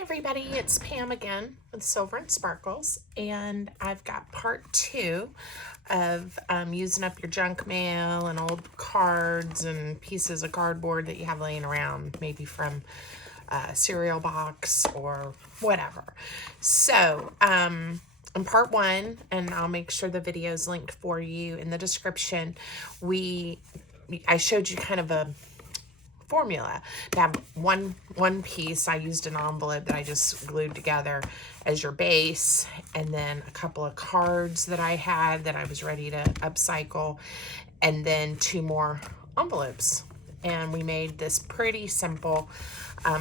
everybody, it's Pam again with Silver and Sparkles, and I've got part 2 of using up your junk mail and old cards and pieces of cardboard that you have laying around, maybe from a cereal box or whatever. So, in part 1, and I'll make sure the video is linked for you in the description, I showed you kind of a formula to have one piece. I used an envelope that I just glued together as your base, and then a couple of cards that I had that I was ready to upcycle, and then 2 more envelopes, and we made this pretty simple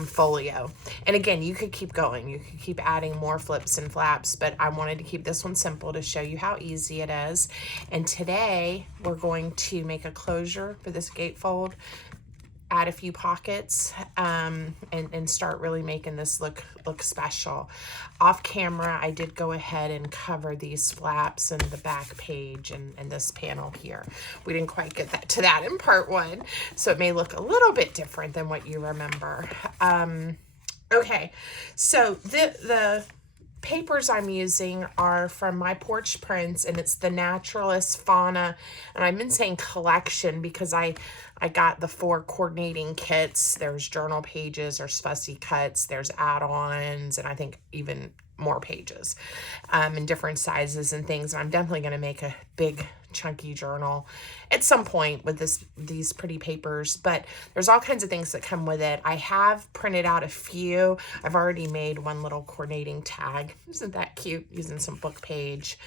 folio. And again, you could keep going, you could keep adding more flips and flaps, but I wanted to keep this one simple to show you how easy it is. And today we're going to make a closure for this gatefold, add a few pockets, and start really making this look special. Off camera, I did go ahead and cover these flaps and the back page and this panel here. We didn't quite get to that in part 1, so it may look a little bit different than what you remember. Okay, so the papers I'm using are from My Porch Prints, and it's the Naturalist Fauna, and I've been saying collection because I got the 4 coordinating kits. There's journal pages, there's fussy cuts, there's add-ons, and I think even more pages in different sizes and things. And I'm definitely going to make a big chunky journal at some point with these pretty papers, but there's all kinds of things that come with it. I have printed out a few. I've already made one little coordinating tag. Isn't that cute? Using some book page.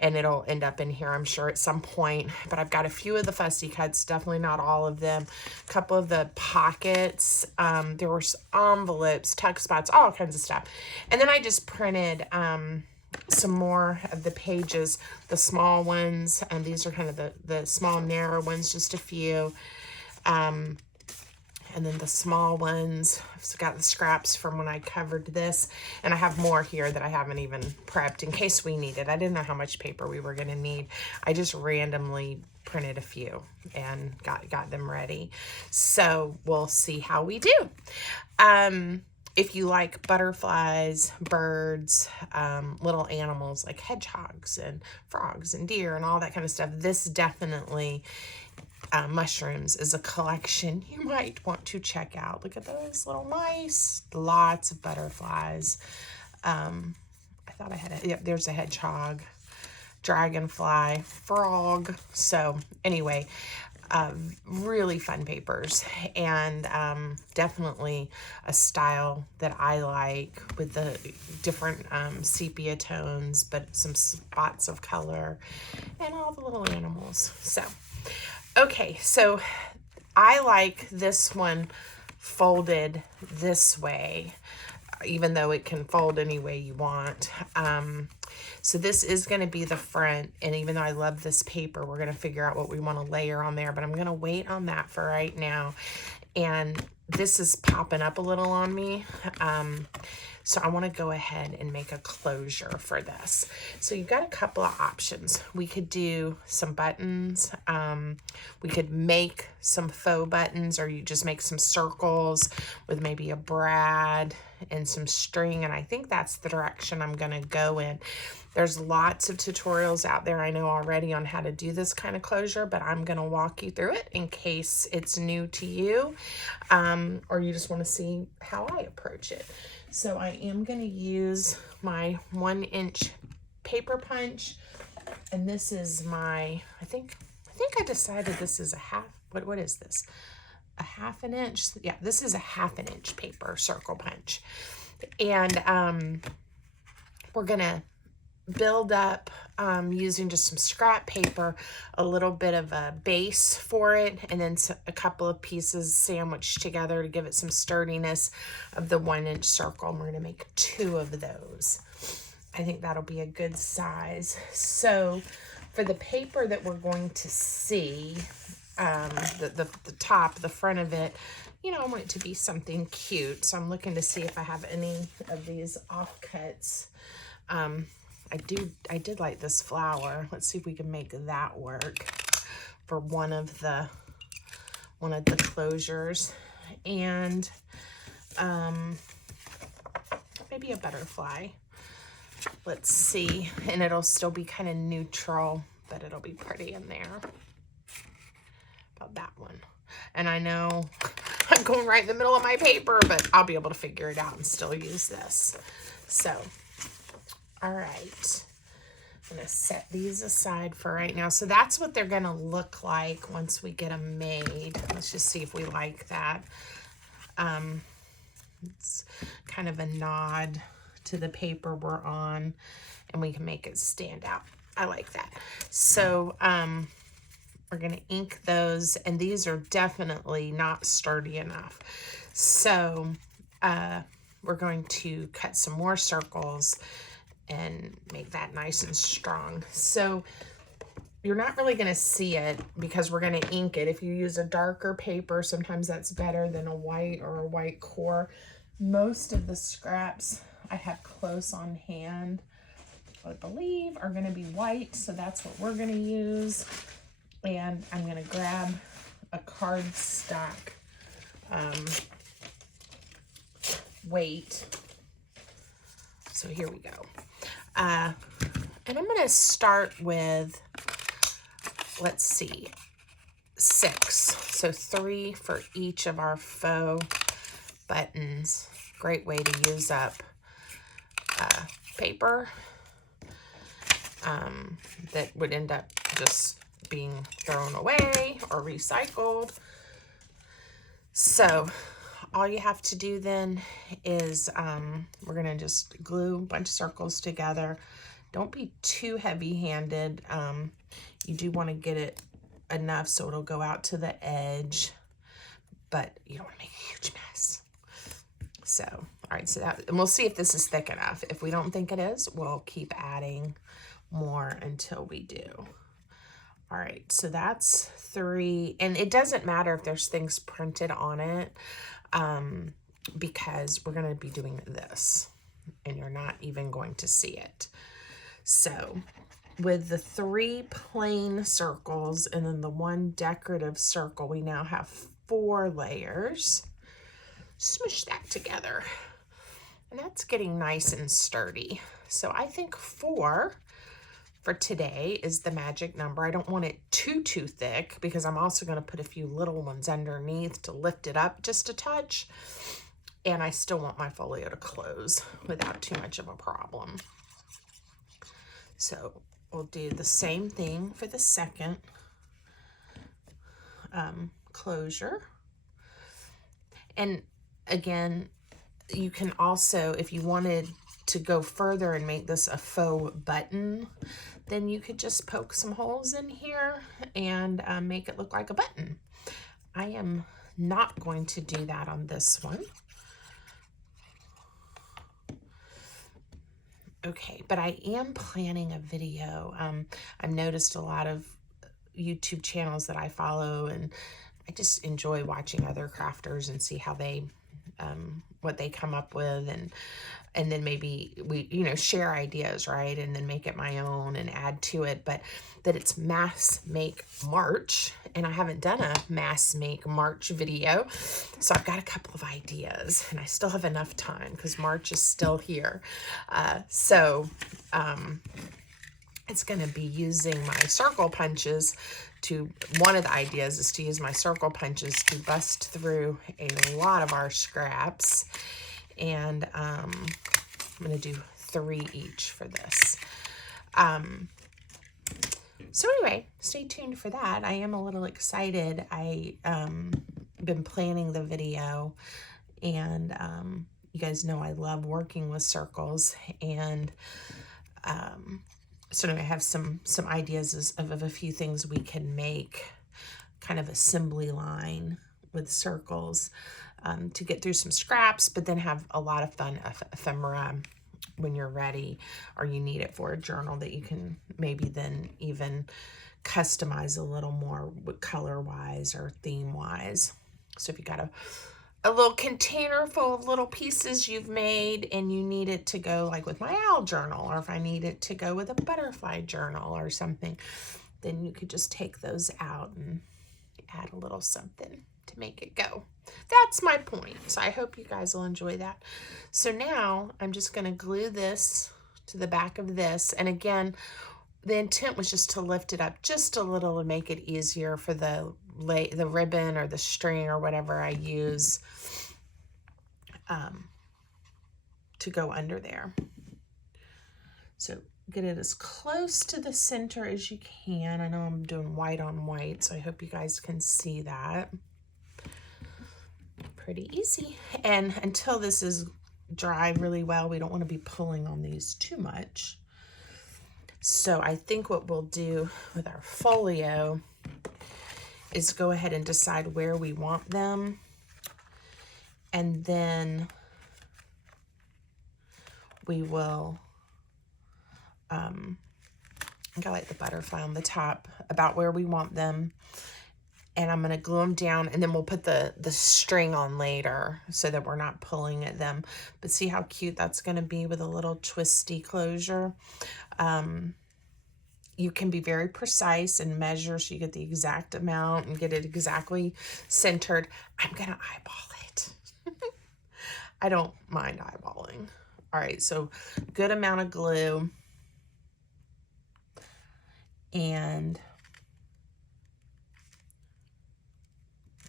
And it'll end up in here, I'm sure, at some point. But I've got a few of the fussy cuts, definitely not all of them. A couple of the pockets. There were envelopes, tuck spots, all kinds of stuff. And then I just printed some more of the pages, the small ones, and these are kind of the small narrow ones, just a few. And then the small ones, I've got the scraps from when I covered this, and I have more here that I haven't even prepped in case we need it. I didn't know how much paper we were going to need. I just randomly printed a few and got them ready. So we'll see how we do. If you like butterflies, birds, little animals like hedgehogs and frogs and deer and all that kind of stuff, this definitely, mushrooms is a collection you might want to check out. Look at those little mice, lots of butterflies. I thought I had yep, there's a hedgehog, dragonfly, frog. So anyway, really fun papers, and definitely a style that I like with the different sepia tones, but some spots of color and all the little animals. So okay, so I like this one folded this way, even though it can fold any way you want. So this is going to be the front, and even though I love this paper, we're going to figure out what we want to layer on there, but I'm going to wait on that for right now. And this is popping up a little on me. So I want to go ahead and make a closure for this. So you've got a couple of options. We could do some buttons. We could make some faux buttons, or you just make some circles with maybe a brad and some string. And I think that's the direction I'm going to go in. There's lots of tutorials out there, I know already, on how to do this kind of closure, but I'm going to walk you through it in case it's new to you, or you just want to see how I approach it. So I am going to use my 1-inch paper punch, and this is my, I think I decided this is a half, what is this? A 1/2 inch? Yeah, this is a 1/2 inch paper circle punch. And we're going to build up using just some scrap paper, a little bit of a base for it, and then a couple of pieces sandwiched together to give it some sturdiness of the 1-inch circle. And we're going to make 2 of those. I think that'll be a good size. So for the paper that we're going to see, the top, the front of it, you know, I want it to be something cute. So I'm looking to see if I have any of these offcuts. I did like this flower. Let's see if we can make that work for one of the closures. And maybe a butterfly. Let's see. And it'll still be kind of neutral, but it'll be pretty in there. About that one. And I know I'm going right in the middle of my paper, but I'll be able to figure it out and still use this. So, all right. I'm going to set these aside for right now. So that's what they're going to look like once we get them made. Let's just see if we like that. It's kind of a nod to the paper we're on, and we can make it stand out. I like that. So we're going to ink those, and these are definitely not sturdy enough. So we're going to cut some more circles and make that nice and strong. So you're not really going to see it because we're going to ink it. If you use a darker paper, sometimes that's better than a white or a white core. Most of the scraps I have close on hand, I believe, are going to be white, so that's what we're going to use. And I'm going to grab a cardstock weight. So here we go. And I'm going to start with, let's see, 6. So 3 for each of our faux buttons. Great way to use up paper that would end up just being thrown away or recycled. So all you have to do then is we're going to just glue a bunch of circles together. Don't be too heavy-handed. You do want to get it enough so it'll go out to the edge, but you don't want to make a huge mess. So, all right, so that, and we'll see if this is thick enough. If we don't think it is, we'll keep adding more until we do. All right, so that's 3, and it doesn't matter if there's things printed on it, because we're going to be doing this, and you're not even going to see it. So with the 3 plain circles and then the 1 decorative circle, we now have 4 layers. Smush that together, and that's getting nice and sturdy. So I think 4 for today is the magic number. I don't want it too thick because I'm also going to put a few little ones underneath to lift it up just a touch. And I still want my folio to close without too much of a problem. So we'll do the same thing for the second closure. And again, you can also, if you wanted to go further and make this a faux button, then you could just poke some holes in here and make it look like a button. I am not going to do that on this one. Okay, but I am planning a video. I've noticed a lot of YouTube channels that I follow, and I just enjoy watching other crafters and see how they, what they come up with, and then maybe we, you know, share ideas, right? And then make it my own and add to it. But that it's Mass Make March, and I haven't done a Mass Make March video. So I've got a couple of ideas, and I still have enough time because March is still here. It's going to be using my circle punches to, one of the ideas is to use my circle punches to bust through a lot of our scraps. And I'm going to do 3 each for this. So anyway, stay tuned for that. I am a little excited. I been planning the video, and you guys know I love working with circles, and so I have some ideas of a few things we can make, kind of assembly line with circles, to get through some scraps, but then have a lot of fun ephemera when you're ready, or you need it for a journal that you can maybe then even customize a little more color-wise or theme-wise. So if you got a little container full of little pieces you've made and you need it to go like with my owl journal, or if I need it to go with a butterfly journal or something, then you could just take those out and add a little something to make it go. that's my point. So I hope you guys will enjoy that. So now I'm just going to glue this to the back of this. And again, the intent was just to lift it up just a little and make it easier for the ribbon or the string or whatever I use to go under there. So get it as close to the center as you can. I know I'm doing white on white, so I hope you guys can see that. Pretty easy. And until this is dried really well, we don't want to be pulling on these too much. So I think what we'll do with our folio is go ahead and decide where we want them. And then we will, I think I like the butterfly on the top, about where we want them. And I'm going to glue them down, and then we'll put the string on later so that we're not pulling at them. But see how cute that's going to be with a little twisty closure. You can be very precise and measure so you get the exact amount and get it exactly centered. I'm going to eyeball it. I don't mind eyeballing. All right, so good amount of glue. And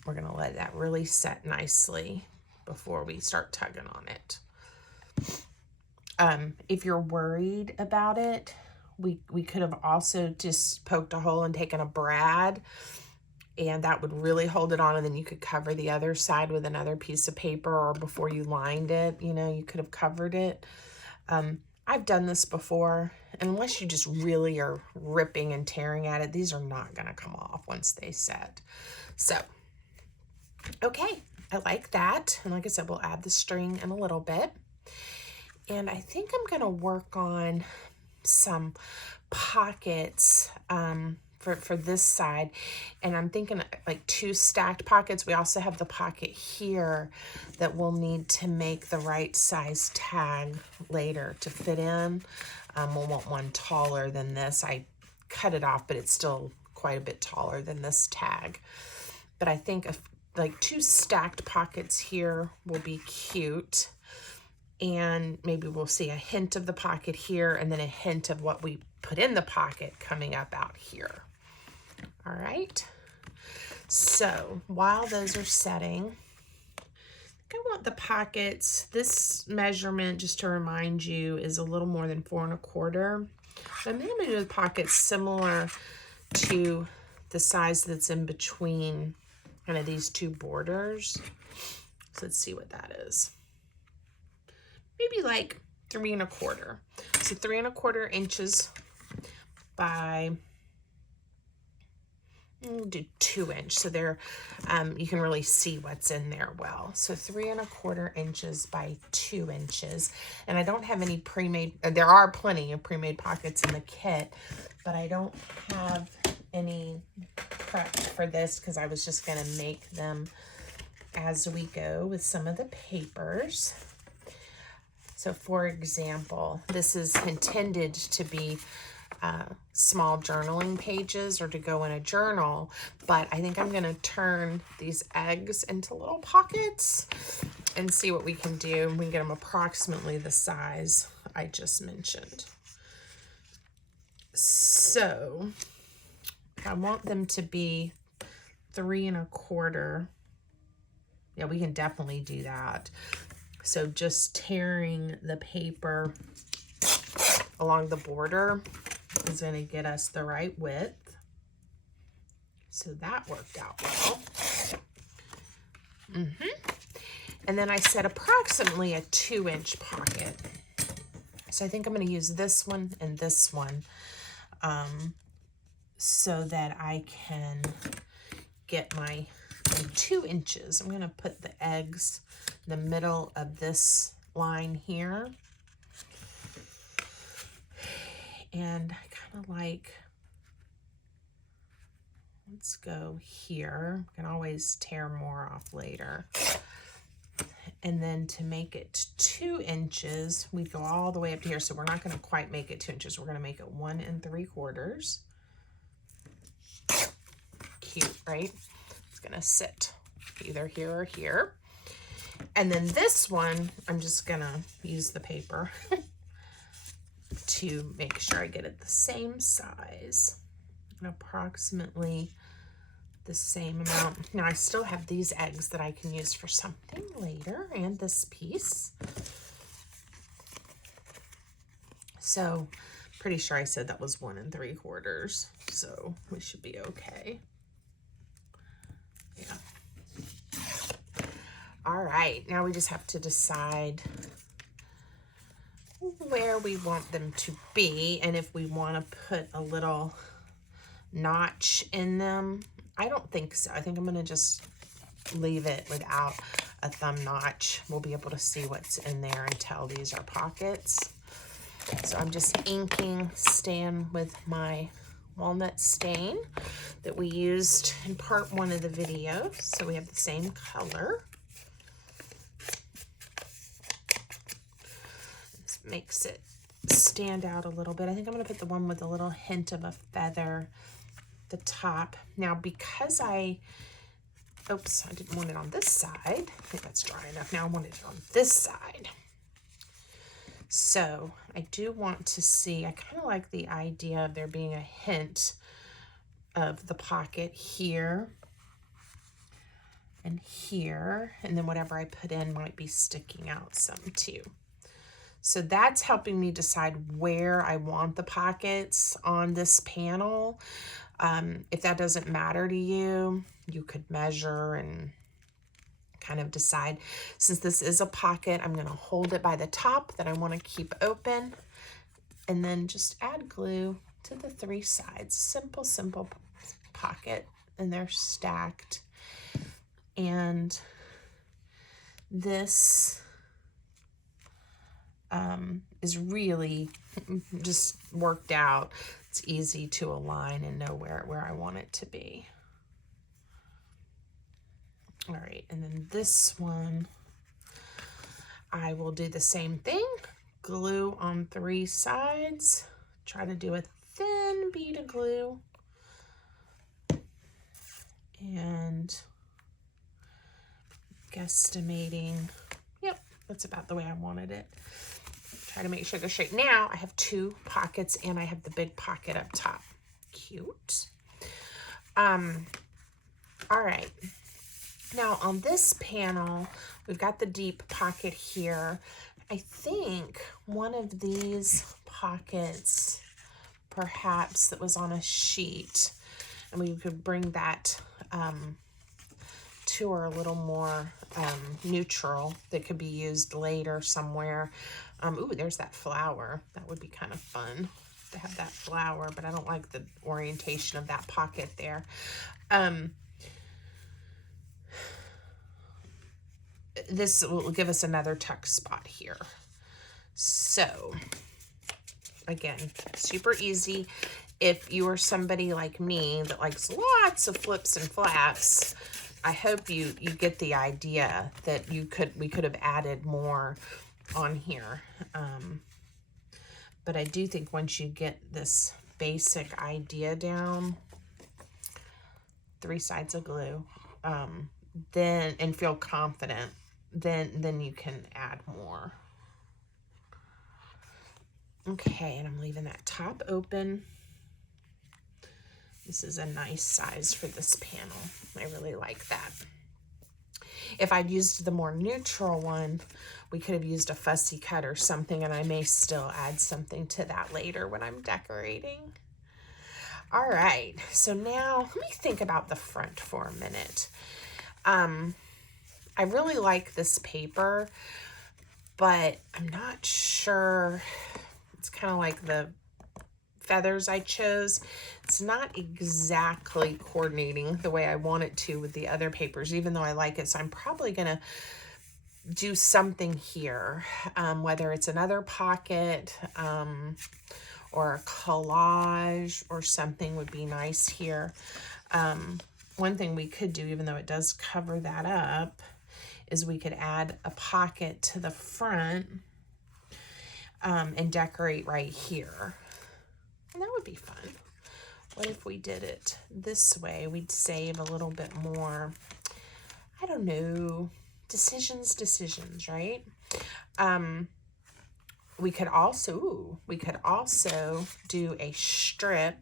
we're going to let that really set nicely before we start tugging on it. If you're worried about it, we could have also just poked a hole and taken a brad, and that would really hold it on, and then you could cover the other side with another piece of paper, or before you lined it, you know, you could have covered it. I've done this before, and unless you just really are ripping and tearing at it, these are not going to come off once they set. So, okay, I like that. And like I said, we'll add the string in a little bit. And I think I'm going to work on some pockets for this side. And I'm thinking like 2 stacked pockets. We also have the pocket here that we'll need to make the right size tag later to fit in. We'll want one taller than this. I cut it off, but it's still quite a bit taller than this tag. But I think like 2 stacked pockets here will be cute. And maybe we'll see a hint of the pocket here, and then a hint of what we put in the pocket coming up out here. All right. So while those are setting, I want the pockets. This measurement, just to remind you, is a little more than 4 1/4. So I'm going to do the pockets similar to the size that's in between kind of these 2 borders. So let's see what that is. Maybe like 3 1/4. So 3 1/4 inches by, we'll do 2 inch. So there, you can really see what's in there well. So 3 1/4 inches by 2 inches. And I don't have any pre-made, there are plenty of pre-made pockets in the kit, but I don't have any prepped for this because I was just going to make them as we go with some of the papers. So for example, this is intended to be small journaling pages or to go in a journal, but I think I'm going to turn these eggs into little pockets and see what we can do. We can get them approximately the size I just mentioned. So I want them to be 3 1/4. Yeah, we can definitely do that. So just tearing the paper along the border is going to get us the right width. So that worked out well. And then I said approximately a 2 inch pocket. So I think I'm going to use this one and this one so that I can get my 2 inches. I'm going to put the eggs in the middle of this line here. And I kind of like, let's go here. I can always tear more off later. And then to make it 2 inches, we go all the way up to here. So we're not going to quite make it 2 inches. We're going to make it 1 3/4. Cute, right? It's going to sit either here or here. And then this one, I'm just gonna use the paper to make sure I get it the same size and approximately the same amount. Now I still have these eggs that I can use for something later, and this piece. So pretty sure I said that was 1 3/4, so we should be okay. Yeah. All right, now we just have to decide where we want them to be, and if we want to put a little notch in them. I don't think so. I think I'm going to just leave it without a thumb notch. We'll be able to see what's in there and tell these are pockets. So I'm just inking, staying with my walnut stain that we used in part 1 of the video. So we have the same color. This makes it stand out a little bit. I think I'm going to put the one with a little hint of a feather at the top. Now because oops, I didn't want it on this side. I think that's dry enough. Now I want it on this side. So I do want to see, I kind of like the idea of there being a hint of the pocket here and here, and then whatever I put in might be sticking out some too. So that's helping me decide where I want the pockets on this panel. If that doesn't matter to you, you could measure and kind of decide. Since this is a pocket, I'm going to hold it by the top that I want to keep open, and then just add glue to the 3 sides. Simple, simple pocket, and they're stacked. And this is really just worked out. It's easy to align and know where I want it to be. All right, and then this one, I will do the same thing. Glue on 3 sides. Try to do a thin bead of glue. And guesstimating, yep, that's about the way I wanted it. Try to make sure they're straight. Now I have 2 pockets and I have the big pocket up top. Cute. All right. Now on this panel, we've got the deep pocket here. I think one of these pockets, perhaps that was on a sheet, and we could bring that to a little more neutral that could be used later somewhere. Ooh, there's that flower. That would be kind of fun to have that flower, but I don't like the orientation of that pocket there. This will give us another tuck spot here. So again, super easy. If you are somebody like me that likes lots of flips and flaps, I hope you get the idea that we could have added more on here. But I do think once you get this basic idea down, 3 sides of glue, then, and feel confident, then you can add more. Okay, and I'm leaving that top open. This is a nice size for this panel. I really like that. If I'd used the more neutral one, we could have used a fussy cut or something, and I may still add something to that later when I'm decorating. All right, so now let me think about the front for a minute. I really like this paper, but I'm not sure. It's kind of like the feathers I chose. It's not exactly coordinating the way I want it to with the other papers, even though I like it. So I'm probably going to do something here, whether it's another pocket or a collage or something would be nice here. One thing we could do, even though it does cover that up, is we could add a pocket to the front and decorate right here. And that would be fun. What if we did it this way? We'd save a little bit more. I don't know, decisions, right? We could also do a strip.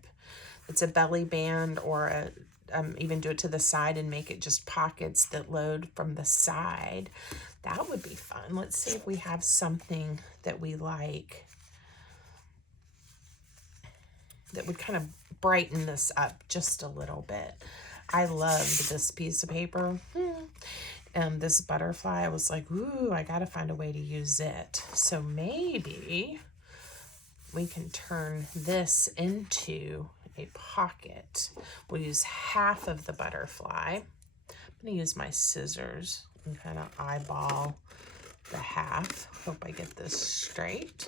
It's a belly band, or a even do it to the side and make it just pockets that load from the side. That would be fun. Let's see if we have something that we like that would kind of brighten this up just a little bit. I loved this piece of paper. And this butterfly, I was like, ooh, I gotta find a way to use it. So maybe we can turn this into a pocket. We'll use half of the butterfly. I'm gonna use my scissors and kind of eyeball the half. Hope I get this straight.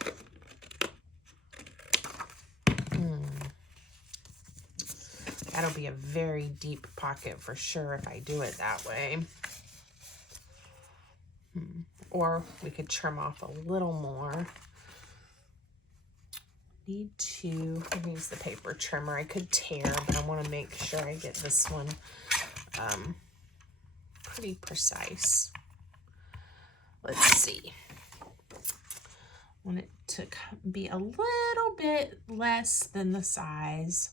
That'll be a very deep pocket for sure if I do it that way. Or we could trim off a little more. Need to use the paper trimmer. I could tear, but I want to make sure I get this one pretty precise. Let's see. I want it to be a little bit less than the size.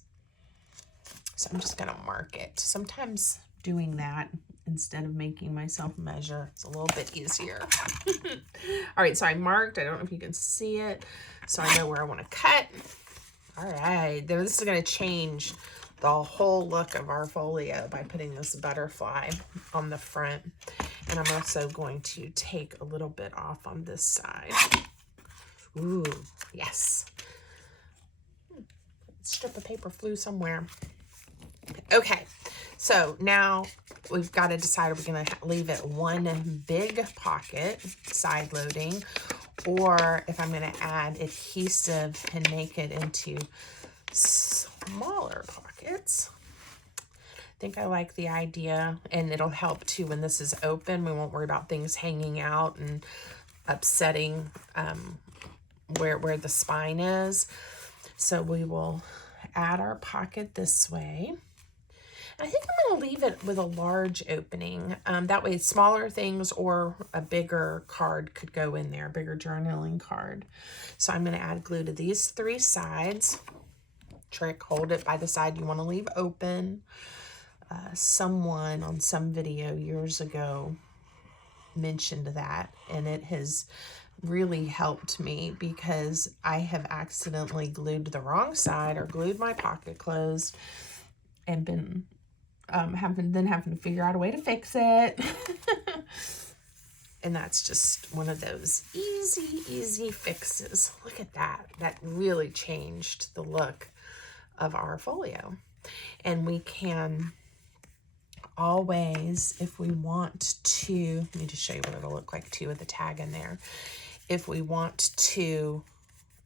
So I'm just going to mark it. Sometimes doing that instead of making myself measure, it's a little bit easier. All right, so I marked. I don't know if you can see it. So I know where I want to cut. All right, this is going to change the whole look of our folio by putting this butterfly on the front. And I'm also going to take a little bit off on this side. Ooh, yes. Strip of paper flew somewhere. Okay, so now we've got to decide, are we going to leave it one big pocket, side loading, or if I'm going to add adhesive and make it into smaller pockets. I think I like the idea, and it'll help too when this is open. We won't worry about things hanging out and upsetting where the spine is. So we will add our pocket this way. I think I'm going to leave it with a large opening. That way smaller things or a bigger card could go in there, a bigger journaling card. So I'm going to add glue to these three sides. Trick, hold it by the side you want to leave open. Someone on some video years ago mentioned that, and it has really helped me because I have accidentally glued the wrong side or glued my pocket closed and been having to figure out a way to fix it. And that's just one of those easy fixes. Look at that. That really changed the look of our folio. And we can always, if we want to, let me just show you what it'll look like too with the tag in there. If we want to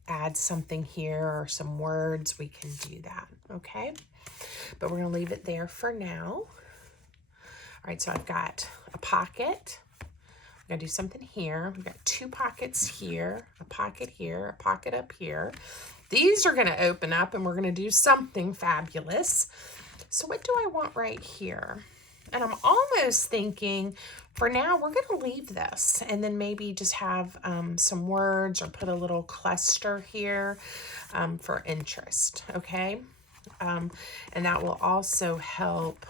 add something here or some words, we can do that, okay? But we're going to leave it there for now. All right, so I've got a pocket. I'm going to do something here. We've got two pockets here, a pocket here, a pocket up here. These are going to open up, and we're going to do something fabulous. So what do I want right here? And I'm almost thinking, for now, we're going to leave this and then maybe just have some words or put a little cluster here for interest, okay? And that will also help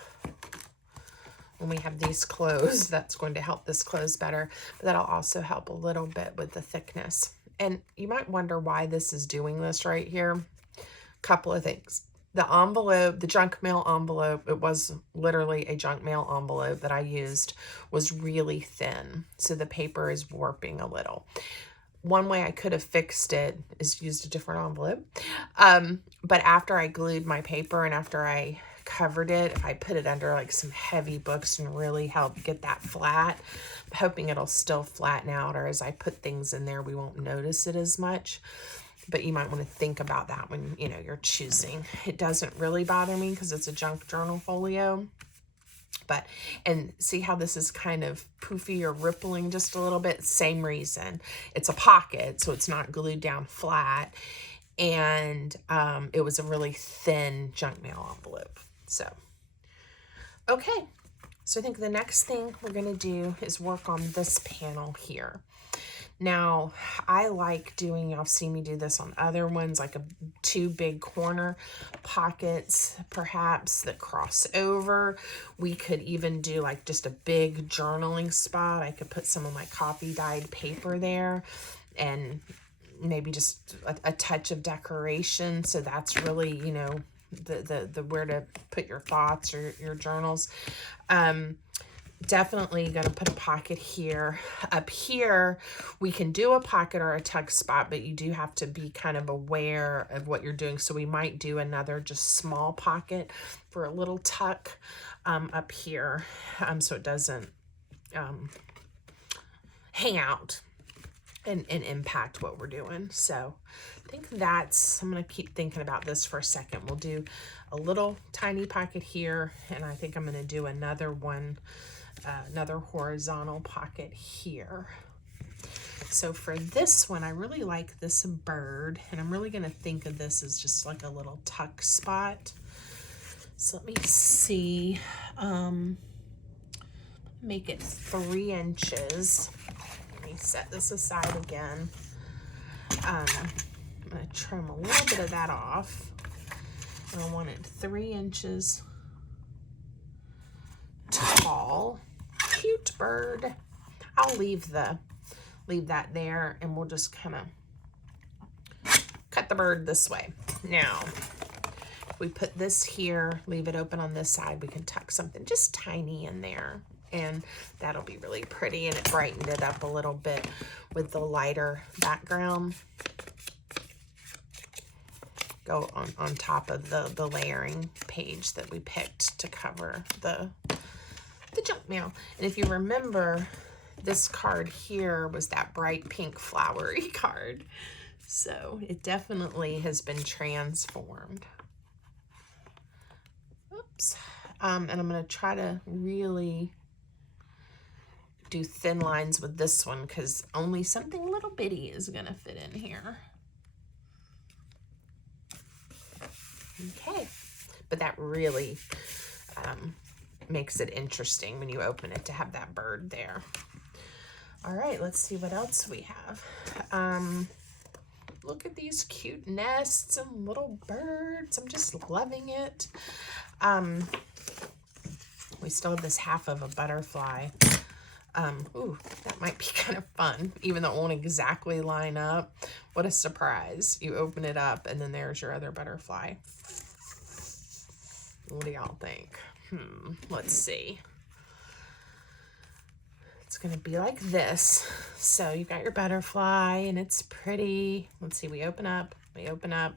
when we have these closed. That's going to help this close better, but that'll also help a little bit with the thickness. And you might wonder why this is doing this right here. Couple of things. The envelope, the junk mail envelope, it was literally a junk mail envelope that I used, was really thin. So the paper is warping a little. One way I could have fixed it is used a different envelope. But after I glued my paper and after I covered it, if I put it under like some heavy books and really help get that flat, I'm hoping it'll still flatten out, or as I put things in there, we won't notice it as much. But you might want to think about that when, you know, you're choosing. It doesn't really bother me because it's a junk journal folio. But, and see how this is kind of poofy or rippling just a little bit? Same reason. It's a pocket, so it's not glued down flat. And it was a really thin junk mail envelope. So, okay. So I think the next thing we're gonna do is work on this panel here. Now, I like doing, y'all see me do this on other ones, like two big corner pockets, perhaps, that cross over. We could even do like just a big journaling spot. I could put some of my copy dyed paper there and maybe just a touch of decoration. So that's really, you know, the where to put your thoughts or your journals. Definitely going to put a pocket here. Up here, we can do a pocket or a tuck spot, but you do have to be kind of aware of what you're doing. So we might do another just small pocket for a little tuck up here, so it doesn't hang out and impact what we're doing. So I think that's, I'm going to keep thinking about this for a second. We'll do a little tiny pocket here, and I think I'm going to do another one, another horizontal pocket here. So for this one, I really like this bird, and I'm really going to think of this as just like a little tuck spot. So let me see, make it 3 inches. Let me set this aside again. I'm going to trim a little bit of that off. And I want it 3 inches tall. Cute bird. I'll leave that there, and we'll just kind of cut the bird this way. Now, if we put this here, leave it open on this side, we can tuck something just tiny in there, and that'll be really pretty, and it brightened it up a little bit with the lighter background. Go on top of the layering page that we picked to cover the junk mail. And if you remember, this card here was that bright pink flowery card. So it definitely has been transformed. Oops. And I'm going to try to really do thin lines with this one because only something little bitty is going to fit in here. Okay. But that really makes it interesting when you open it to have that bird there. All right, let's see what else we have. Look at these cute nests and little birds. I'm just loving it. We still have this half of a butterfly. Ooh, that might be kind of fun, even though it won't exactly line up. What a surprise. You open it up and then there's your other butterfly. What do y'all think? Let's see. It's going to be like this. So you've got your butterfly and it's pretty. Let's see, we open up, we open up,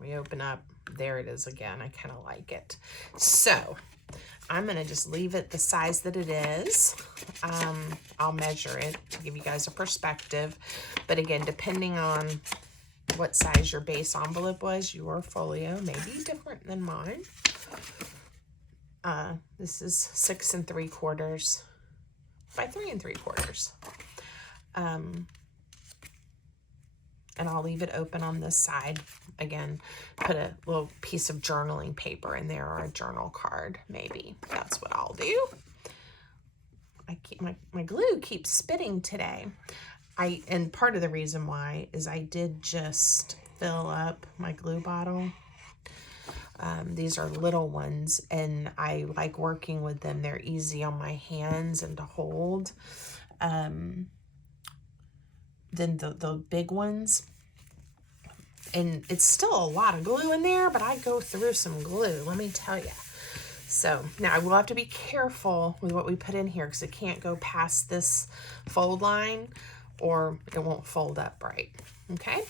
we open up. There it is again. I kind of like it. So I'm going to just leave it the size that it is. I'll measure it to give you guys a perspective. But again, depending on what size your base envelope was, your folio may be different than mine. This is 6 3/4 by 3 3/4. And I'll leave it open on this side. Again, put a little piece of journaling paper in there or a journal card, maybe. That's what I'll do. I keep my glue keeps spitting today. And part of the reason why is I did just fill up my glue bottle. These are little ones, and I like working with them. They're easy on my hands and to hold. Then the big ones, and it's still a lot of glue in there, but I go through some glue, let me tell you. So now I will have to be careful with what we put in here because it can't go past this fold line or it won't fold up right. Okay.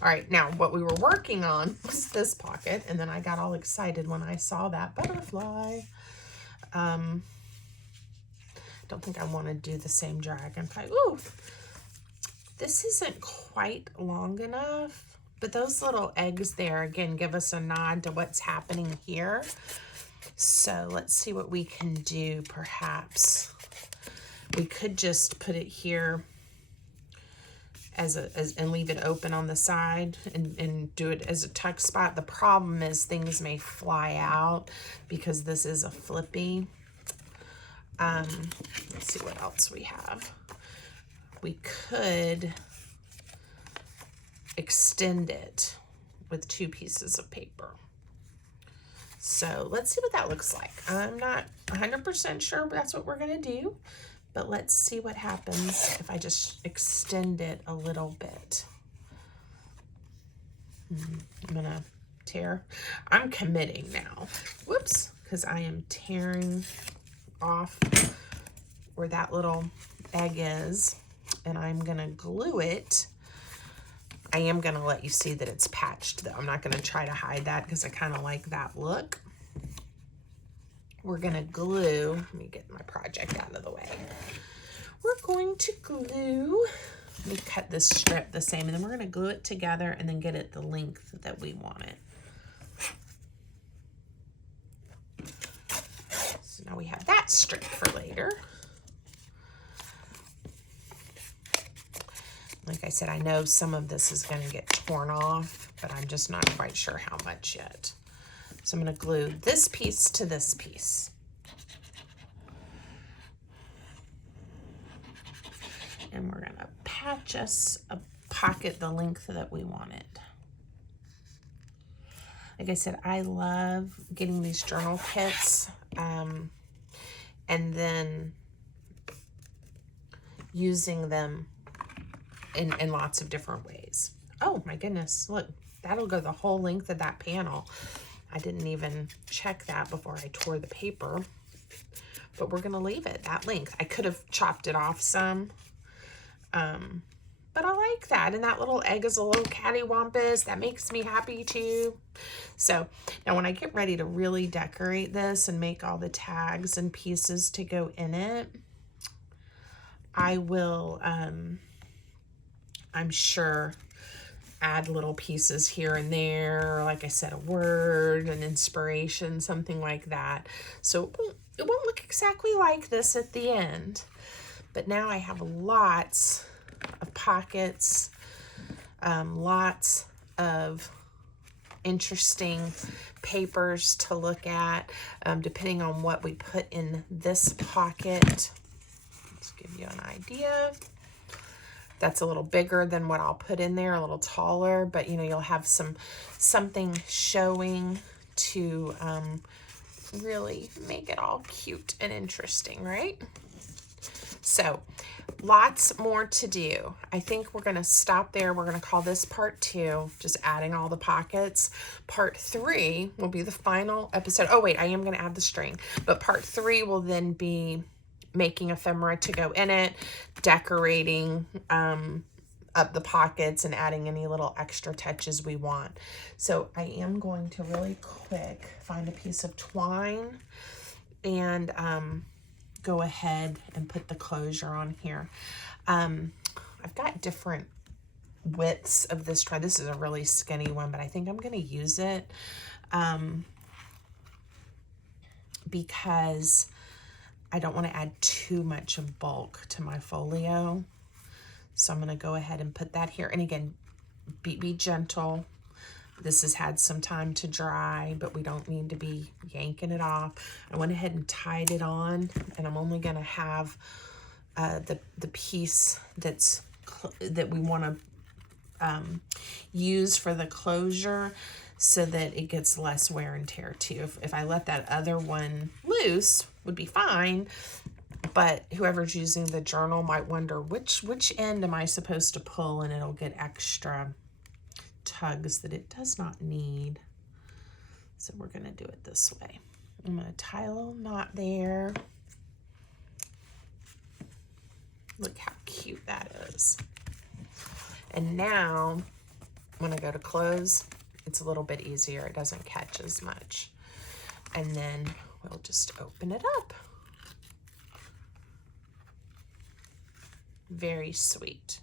All right, now what we were working on was this pocket, and then I got all excited when I saw that butterfly. Don't think I want to do the same dragonfly. Ooh, this isn't quite long enough, but those little eggs there, again, give us a nod to what's happening here. So let's see what we can do, perhaps. We could just put it here and leave it open on the side and do it as a tuck spot. The problem is things may fly out because this is a flippy. Let's see what else we have. We could extend it with 2 pieces of paper. So let's see what that looks like. I'm not 100% sure that's what we're gonna do, but let's see what happens if I just extend it a little bit. I'm gonna tear. I'm committing now. Whoops, because I am tearing off where that little egg is, and I'm gonna glue it. I am gonna let you see that it's patched though. I'm not gonna try to hide that because I kind of like that look. We're gonna glue, let me get my project out of the way. We're going to glue, let me cut this strip the same, and then we're gonna glue it together and then get it the length that we want it. So now we have that strip for later. Like I said, I know some of this is going to get torn off, but I'm just not quite sure how much yet. So I'm going to glue this piece to this piece. And we're going to patch us a pocket the length that we want it. Like I said, I love getting these journal kits and then using them in lots of different ways. Oh my goodness, look, that'll go the whole length of that panel. I didn't even check that before I tore the paper, but we're gonna leave it that length. I could have chopped it off some, but I like that. And that little egg is a little cattywampus. That makes me happy too. So now when I get ready to really decorate this and make all the tags and pieces to go in it, I will, I'm sure, add little pieces here and there, like I said, a word, an inspiration, something like that. So it won't look exactly like this at the end, but now I have lots of pockets, lots of interesting papers to look at, depending on what we put in this pocket. Let's give you an idea. That's a little bigger than what I'll put in there, a little taller, but you know, you'll have something showing to really make it all cute and interesting, right? So lots more to do. I think we're gonna stop there. We're gonna call this part 2, just adding all the pockets. Part 3 will be the final episode. Oh wait, I am gonna add the string, but part 3 will then be making ephemera to go in it, decorating up the pockets and adding any little extra touches we want. So I am going to really quick find a piece of twine and go ahead and put the closure on here. I've got different widths of this twine. This is a really skinny one, but I think I'm going to use it because I don't want to add too much of bulk to my folio. So I'm going to go ahead and put that here. And again, be gentle. This has had some time to dry, but we don't need to be yanking it off. I went ahead and tied it on, and I'm only going to have the piece that we want to use for the closure, so that it gets less wear and tear too. If I let that other one loose, would be fine, but whoever's using the journal might wonder which end am I supposed to pull, and it'll get extra tugs that it does not need. So we're gonna do it this way. I'm gonna tie a little knot there. Look how cute that is. And now when I go to close, it's a little bit easier. It doesn't catch as much. And then we'll just open it up. Very sweet.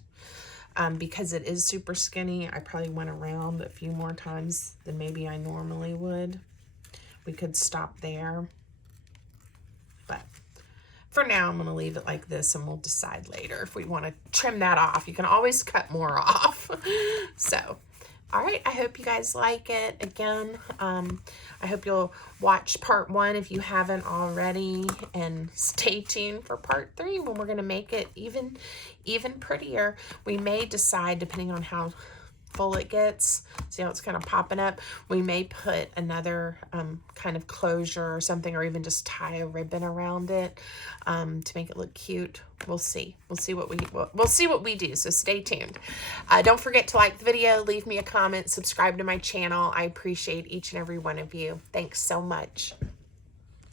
Because it is super skinny, I probably went around a few more times than maybe I normally would. We could stop there. But for now, I'm going to leave it like this, and we'll decide later if we want to trim that off. You can always cut more off. So All right, I hope you guys like it. Again, I hope you'll watch part 1 if you haven't already, and stay tuned for part 3 when we're going to make it even prettier. We may decide, depending on how full it gets, see how it's kind of popping up, we may put another kind of closure or something, or even just tie a ribbon around it to make it look cute. We'll see. We'll see what we do. So stay tuned. Don't forget to like the video, leave me a comment, subscribe to my channel. I appreciate each and every one of you. Thanks so much.